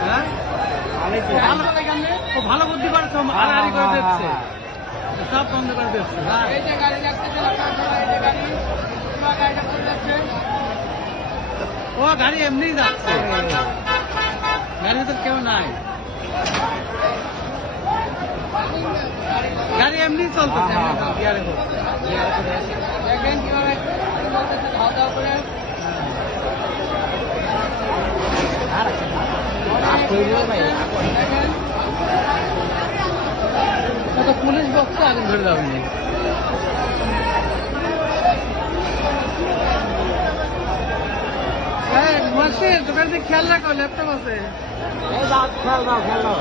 হ্যাঁ ভালো বুদ্ধি পারছো হারাহারি করে দিচ্ছে সব বন্ধ করে দিচ্ছে ও গাড়ি এমনি যাচ্ছে গাড়ি তো কেউ নাই গাড়ি এমনি চলতেছে দেখেন কিভাবে খাওয়া দাওয়া করে পুলিশ বক্স আগে ধরে যাবেনি দোকান থেকে খেয়াল রাখো ল্যাপটপ আছে খেয়াল দাও